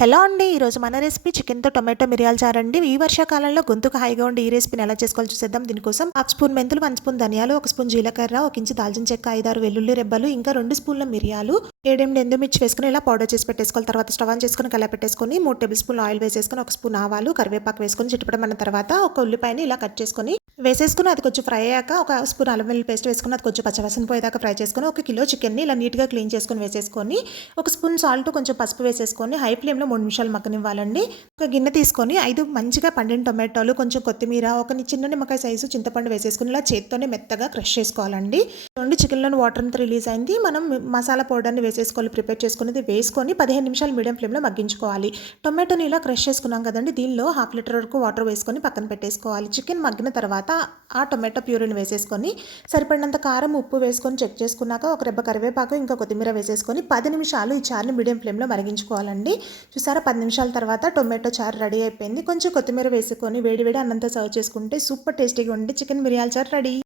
Hello అండి. ఈరోజు మన రెసిపీ చికెన్‌తో టొమాటో మిరియాల చారు అండి. ఈ వర్షాకాలంలో గొంతుకు హాయిగా ఉండే ఈ రెసిపీని ఎలా చేసుకోవాలో చూసేద్దాం. దీనికోసం హాఫ్ స్పూన్ మెంతులు, 1 స్పూన్ ధనియాలు, 1 స్పూన్ జీలకర్ర, 1 ఇంచు దాల్చిన చెక్క, 5, 6 వెల్లుల్లి రెబ్బలు, ఇంకా 2 స్పూన్ల మిరియాలు, 7, 8 ఎండుమిర్చి వేసుకొని ఇలా పౌడర్ చేసి పెట్టేసుకోవాలి. తర్వాత స్టవ్ ఆన్ చేసుకొని కలిపెట్టేసుకొని 3 టేబుల్ స్పూన్ల ఆయిల్ వేసేసుకొని 1 స్పూన్ ఆవాలు, కరివేపాకు వేసుకొని చిటపటమన్న తర్వాత ఒక ఉల్లిపాయని ఇలా కట్ చేసుకొని వేసేసుకుని అది కొంచెం ఫ్రై అయ్యాక ఒక స్పూన్ అల్లం వెల్లుల్లి పేస్ట్ వేసుకొని అది కొంచెం పచ్చవాసన పోయేదాకా ఫ్రై చేసుకొని 1 కిలో చికెన్ని ఇలా నీట్గా క్లీన్ చేసుకొని వేసేసుకొని 1 స్పూన్ సాల్ట్, కొంచెం పసుపు వేసేసుకొని హై ఫ్లేమ్లో 3 నిమిషాలు మగ్గనివ్వాలండి. ఒక గిన్నె తీసుకొని 5 మంచిగా పండిన టొమాటోలు, కొంచెం కొత్తిమీర, ఒక చిన్న నిమ్మకాయ సైజు చింతపండు వేసేసుకొని ఇలా చేత్తోనే మెత్తగా క్రష్ చేసుకోవాలండి. రెండు చికెన్లోని వాటర్ అంతా రిలీజ్ అయింది. మనం మసాలా పౌడర్ని వేసేసుకోవాలి. ప్రిపేర్ చేసుకునేది వేసుకొని 15 నిమిషాలు మీడియం ఫ్లేమ్లో మగ్గించుకోవాలి. టొమాటోని ఇలా క్రష్ చేసుకున్నాం కదండి, దీనిలో 1/2 లీటర్ వరకు వాటర్ వేసుకొని పక్కన పెట్టేసుకోవాలి. చికెన్ మగ్గిన తర్వాత ఆ టొమాటో ప్యూరీని వేసేసుకొని సరిపడినంత కారం, ఉప్పు వేసుకొని చెక్ చేసుకున్నాక ఒక రెబ్బ కరివేపాకు, ఇంకా కొత్తిమీర వేసేసుకొని 10 నిమిషాలు ఈ చారుని మీడియం ఫ్లేమ్లో మరిగించుకోవాలండి. చూసారా, 10 నిమిషాల తర్వాత టొమాటో చారు రెడీ అయిపోయింది. కొంచెం కొత్తిమీర వేసుకొని వేడి వేడి అన్నంతో సర్వ్ చేసుకుంటే సూపర్ టేస్టీగా ఉండే చికెన్ మిరియాల చారు రెడీ.